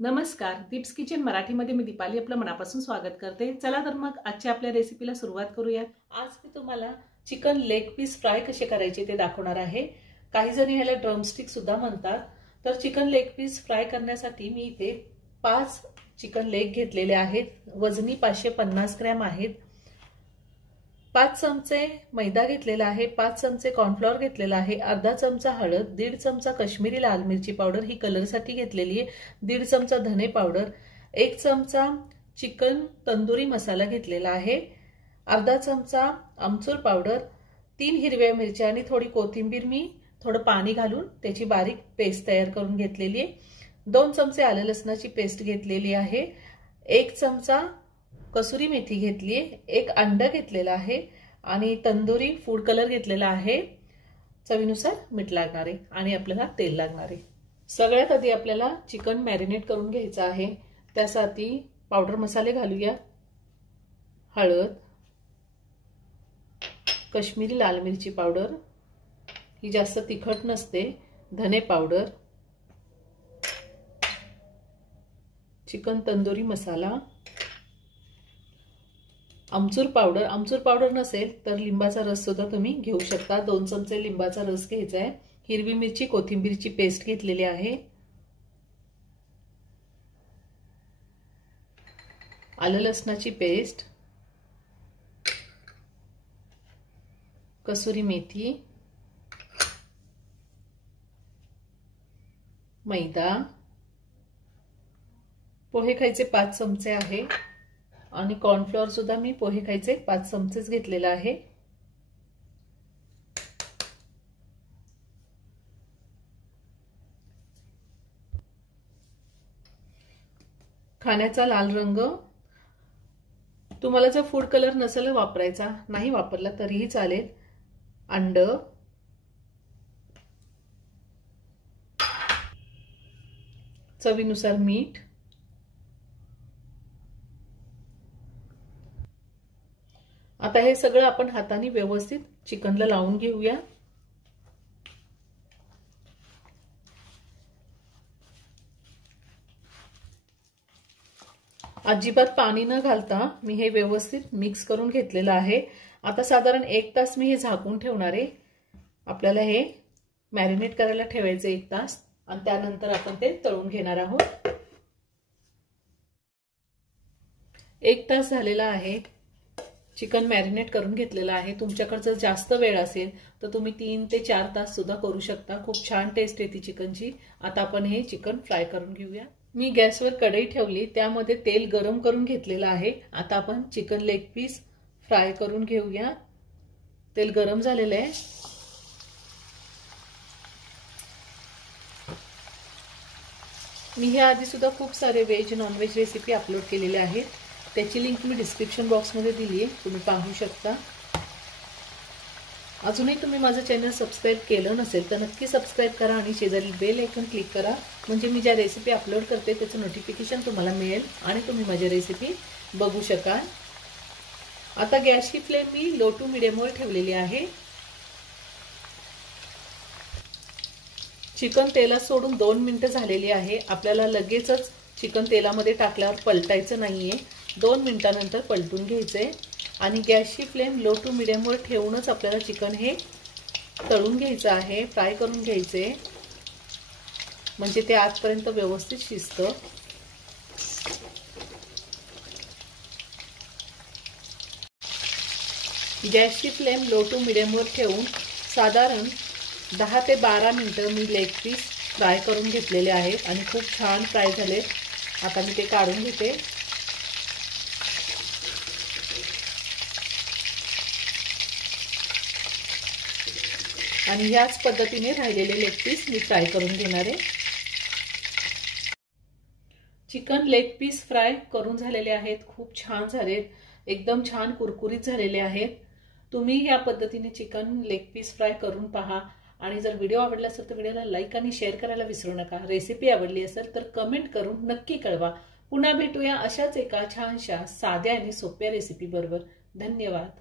नमस्कार, दीप्स किचन मराठीमध्ये मी दीपाली आपलं मनापासून स्वागत करते। चला तर मग आजच्या आपल्या रेसिपीला सुरुवात करूया। आज मी तुम्हाला चिकन लेग पीस फ्राय कसे करायचे ते दाखवणार आहे। काही जण ह्याला ड्रमस्टिक सुद्धा म्हणतात। तर चिकन लेग पीस फ्राय करण्यासाठी मी इथे 5 चिकन लेग घेतलेले आहेत। वजनी 550 ग्रॅम आहेत। 5 चमचे मैदा घेतलेला आहे, 5 चमचे कॉर्नफ्लोअर घेतलेला आहे, अर्धा चमचा हळद, 1.5 चमचा काश्मीरी लाल मिरची पावडर ही कलरसाठी घेतलेली आहे, 1.5 चमचा धने पावडर, 1 चमचा चिकन तंदुरी मसाला घेतलेला आहे, अर्धा चमचा आमचूर पावडर, 3 हिरव्या मिरच्या आणि थोडी कोथिंबीर मी थोडं पाणी घालून त्याची बारीक पेस्ट तयार करून घेतलेली आहे, 2 चमचे आलं लसणाची पेस्ट घेतलेली आहे, 1 चमचा कसुरी मेथी घेतली आहे, 1 अंडा घेतलेला आहे आणि तंदुरी फूड कलर घेतलेला आहे, चवीनुसार मीठ लागणार आहे आणि आपल्याला तेल लागणार आहे। सगळ्यात आधी आपल्याला चिकन मॅरिनेट करून घ्यायचं आहे। त्यासाठी पावडर मसाले घालूया। हळद, काश्मीरी लाल मिरची पावडर ही जास्त तिखट नसते, धने पावडर, चिकन तंदुरी मसाला, आमचूर पावडर नसेल तर लिंबाचा रस सुद्धा तुम्ही घेऊ शकता। 2 चमचे लिंबाचा रस घ्यायचा आहे। हिरवी मिरची कोथिंबीरची पेस्ट घेतलेली आहे, आलं लसणाची पेस्ट, कसुरी मेथी, मैदा, पोहे खायचे 5 चमचे आहे आणि कॉर्नफ्लोअर सुद्धा मी पोहे खायचे 5 चमचेच घेतलेला आहे। खाण्याचा लाल रंग, तुम्हाला जर फूड कलर नसेल वापरायचा, नाही वापरला तरीही चालेल, अंड, चवीनुसार मीठ, आता हे सगळं आपण हाताने व्यवस्थित चिकनला लावून घेऊया। अजिबात पाणी न घालता मी हे व्यवस्थित मिक्स करून घेतलेलं आहे। आता साधारण 1 तास मी हे झाकून ठेवणार आहे। आपल्याला हे मॅरिनेट करायला ठेवायचं 1 तास आणि त्यानंतर आपण ते तळून घेणार आहोत। 1 तास झालेला आहे। चिकन मॅरिनेट करून घेतलेला आहे। तुमच्याकडे जर जास्त वेळ असेल तर तुम्ही 3 ते 4 तास सुद्धा करू शकता। खूप छान टेस्ट येते चिकनची। आता आपण हे चिकन फ्राय करून घेऊया। मी गॅसवर कढई ठेवली, त्यामध्ये तेल गरम करून घेतलेलं आहे। आता आपण चिकन लेग पीस फ्राय करून घेऊया। तेल गरम झालेलं आहे। मी हे आधी सुद्धा खूप सारे veg non veg recipe upload केलेले आहेत, त्याची लिंक मी डिस्क्रिप्शन बॉक्समध्ये दिली आहे, तुम्ही पाहू शकता। अजूनही तुम्ही माझं चॅनल सबस्क्राइब केलं नसेल तर नक्की सबस्क्राइब करा आणि शेजारी बेल आयकॉन क्लिक करा, म्हणजे मी ज्या रेसिपी अपलोड करते त्याचं नोटिफिकेशन तुम्हाला मिळेल आणि तुम्ही माझी रेसिपी बघू शकाल। आता गॅसची फ्लेम मी लो टू मीडियमवर ठेवलेली आहे। चिकन तेलात सोडून 2 मिनिटं झालेली आहे। आपल्याला लगेचच चिकन तेलामध्ये टाकल्यावर पलटायचं नाहीये, 2 मिनिटांनंतर पलटून घ्यायचंय आणि गॅसची फ्लेम लो टू मीडियमवर ठेवूनच आपल्याला चिकन हे तळून घ्यायचं आहे, फ्राय करून घ्यायचे, म्हणजे ते आजपर्यंत व्यवस्थित शिजतं। गॅसची फ्लेम लो टू मीडियमवर ठेवून साधारण 10 ते 12 मिनिटं मी लेग पीस फ्राय करून घेतलेले आहेत आणि खूप छान फ्राय झाले। आता मी ते काढून घेते। आणि ह्याच पद्धतीने राहिलेले लेग पीस मी फ्राय करून घेणार आहे। चिकन लेग पीस फ्राय करून झालेले आहेत, खूप छान झालेत, एकदम छान कुरकुरीत झालेले आहेत। तुम्ही ह्या पद्धतीने चिकन लेग पीस फ्राय करून पहा आणि जर व्हिडिओ आवडला असेल तर व्हिडिओला लाईक आणि शेअर करायला विसरू नका। रेसिपी आवडली असेल तर कमेंट करून नक्की कळवा। पुन्हा भेटूया अशाच एका छानशा साध्या आणि सोप्या रेसिपी बरोबर। धन्यवाद।